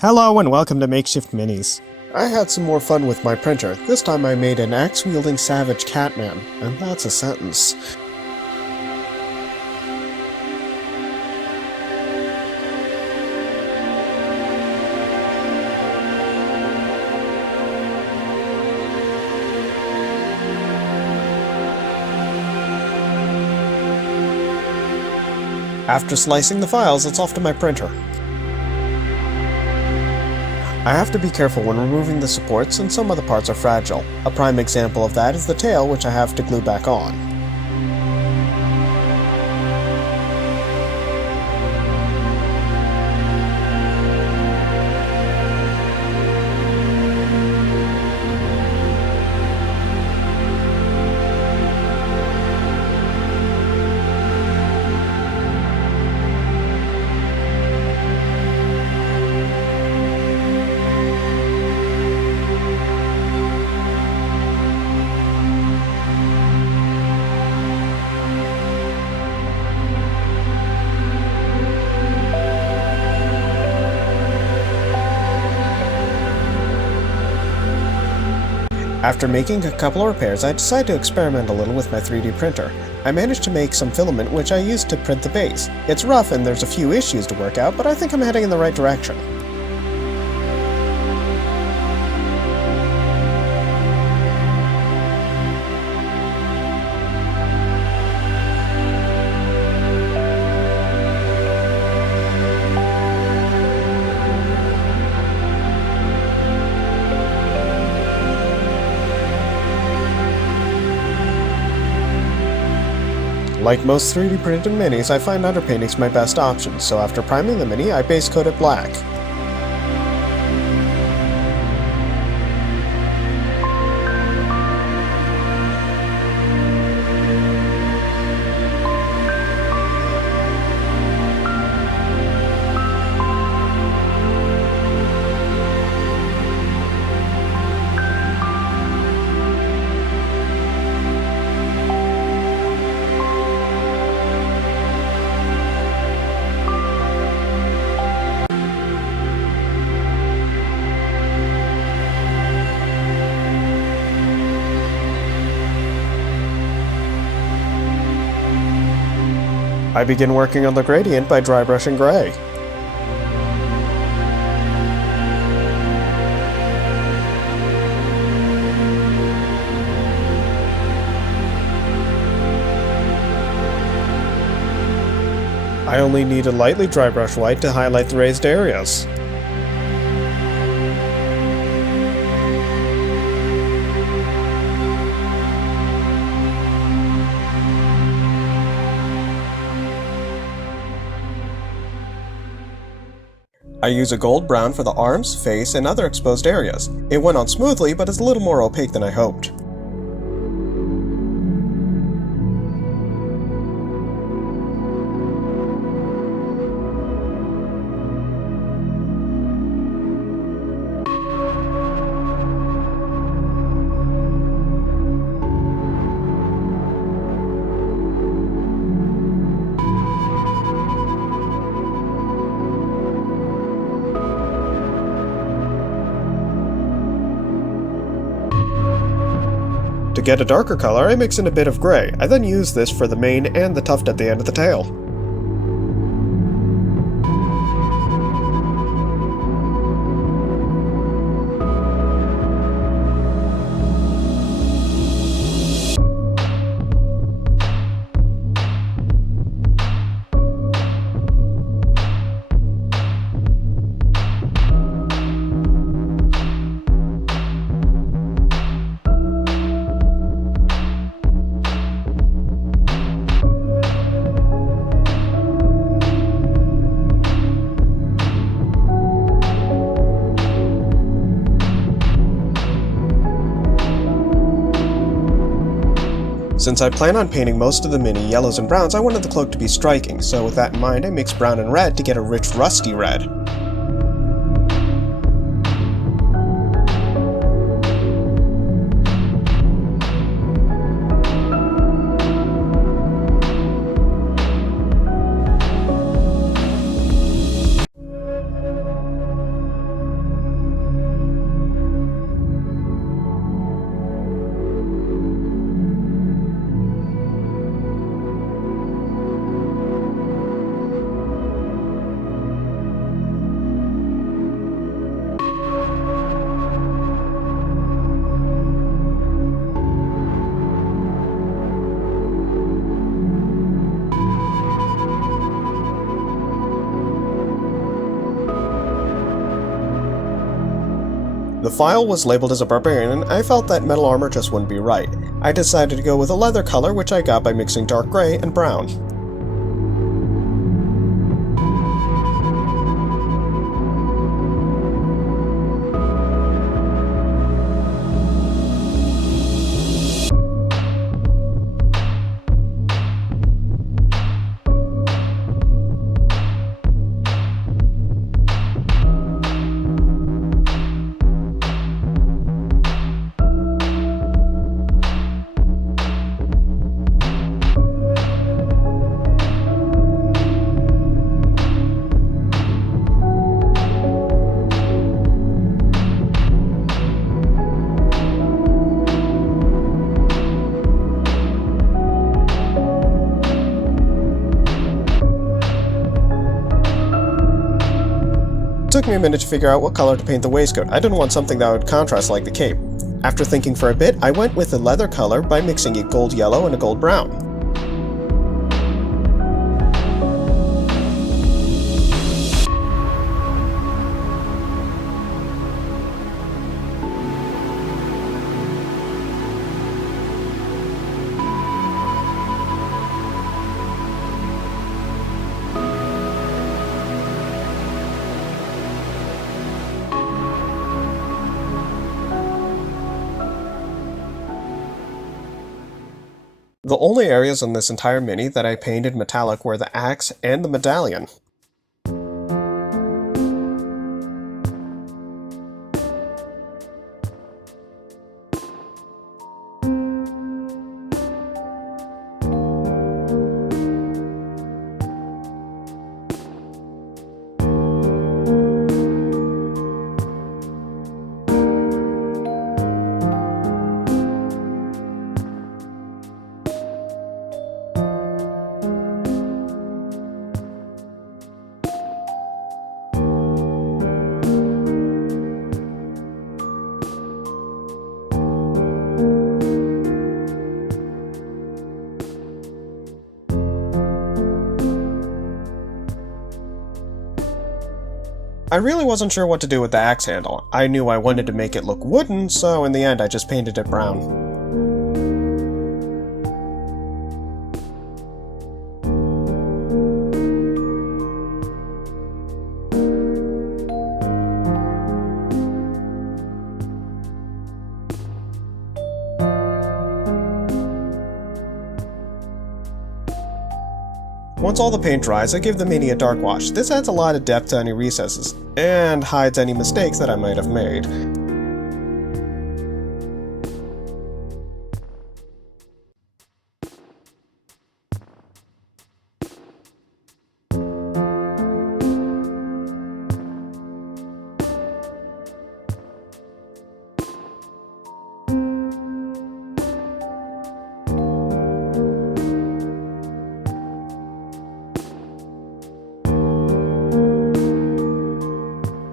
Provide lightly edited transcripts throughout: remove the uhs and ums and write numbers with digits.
Hello and welcome to Makeshift Minis. I had some more fun with my printer. This time I made an axe-wielding savage catman, and that's a sentence. After slicing the files, it's off to my printer. I have to be careful when removing the supports, and some of the parts are fragile. A prime example of that is the tail, which I have to glue back on. After making a couple of repairs, I decided to experiment a little with my 3D printer. I managed to make some filament which I used to print the base. It's rough and there's a few issues to work out, but I think I'm heading in the right direction. Like most 3D printed minis, I find underpainting's my best option, so after priming the mini, I base coat it black. I begin working on the gradient by dry brushing gray. I only need a lightly dry brush white to highlight the raised areas. I use a gold brown for the arms, face, and other exposed areas. It went on smoothly, but is a little more opaque than I hoped. To get a darker color, I mix in a bit of gray. I then use this for the mane and the tuft at the end of the tail. Since I plan on painting most of the mini yellows and browns, I wanted the cloak to be striking, so with that in mind I mixed brown and red to get a rich rusty red. The file was labeled as a barbarian, and I felt that metal armor just wouldn't be right. I decided to go with a leather color, which I got by mixing dark gray and brown. It took me a minute to figure out what color to paint the waistcoat. I didn't want something that would contrast like the cape. After thinking for a bit, I went with the leather color by mixing a gold yellow and a gold brown. The only areas on this entire mini that I painted metallic were the axe and the medallion. I really wasn't sure what to do with the axe handle. I knew I wanted to make it look wooden, so in the end I just painted it brown. Once all the paint dries, I give the mini a dark wash. This adds a lot of depth to any recesses, and hides any mistakes that I might have made.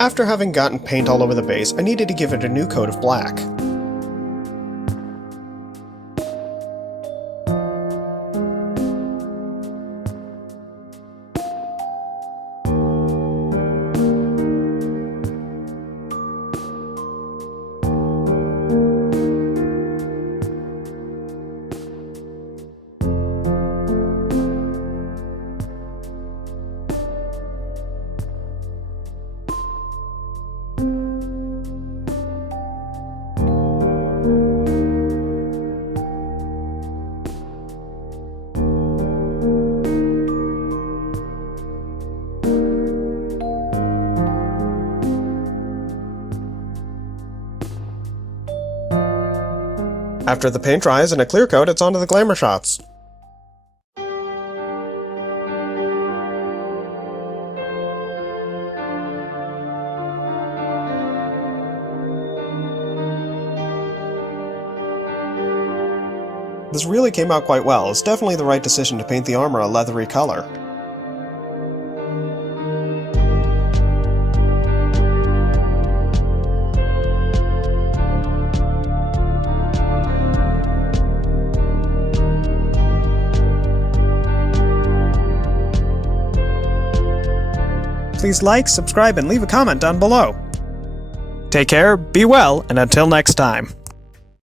After having gotten paint all over the base, I needed to give it a new coat of black. After the paint dries in a clear coat, it's onto the glamour shots. This really came out quite well. It's definitely the right decision to paint the armor a leathery color. Please like, subscribe, and leave a comment down below. Take care, be well, and until next time.